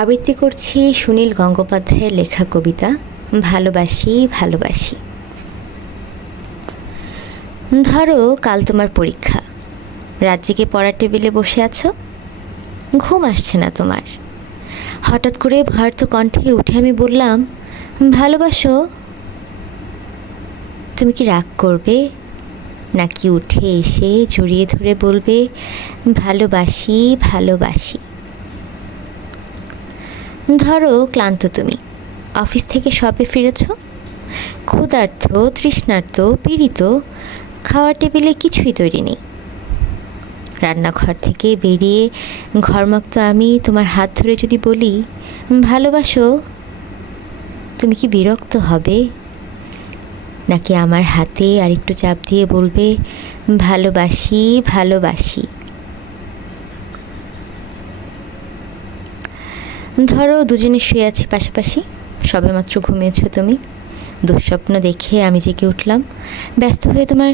আবৃত্তি করছি সুনীল গঙ্গোপাধ্যায়ের লেখা কবিতা ভালোবাসি ভালোবাসি। ধরো কাল তোমার পরীক্ষা, রাত জেগে পড়ার টেবিলে বসে আছো, ঘুম আসছে না তোমার। হঠাৎ করে ভয়ার্ত কণ্ঠে উঠে আমি বললাম, ভালোবাসো। তুমি কি রাগ করবে, নাকি উঠে এসে জড়িয়ে ধরে বলবে, ভালোবাসি ভালোবাসি। ধরো ক্লান্ত তুমি, অফিস থেকে সবে ফিরেছ, ক্ষুধার্ত তৃষ্ণার্ত পীড়িত, খাওয়ার টেবিলে কিছুই তৈরি নেই। রান্নাঘর থেকে বেরিয়ে ঘরমুক্ত আমি তোমার হাত ধরে যদি বলি, ভালোবাসো, তুমি কি বিরক্ত হবে, নাকি আমার হাতে আরেকটু চাপ দিয়ে বলবে, ভালোবাসি ভালোবাসি। ধরো দুজনে শুয়ে আছি পাশাপাশি, সবেমাত্র ঘুমিয়েছ তুমি। দুঃস্বপ্ন দেখে আমি জেগে উঠলাম, ব্যস্ত হয়ে তোমার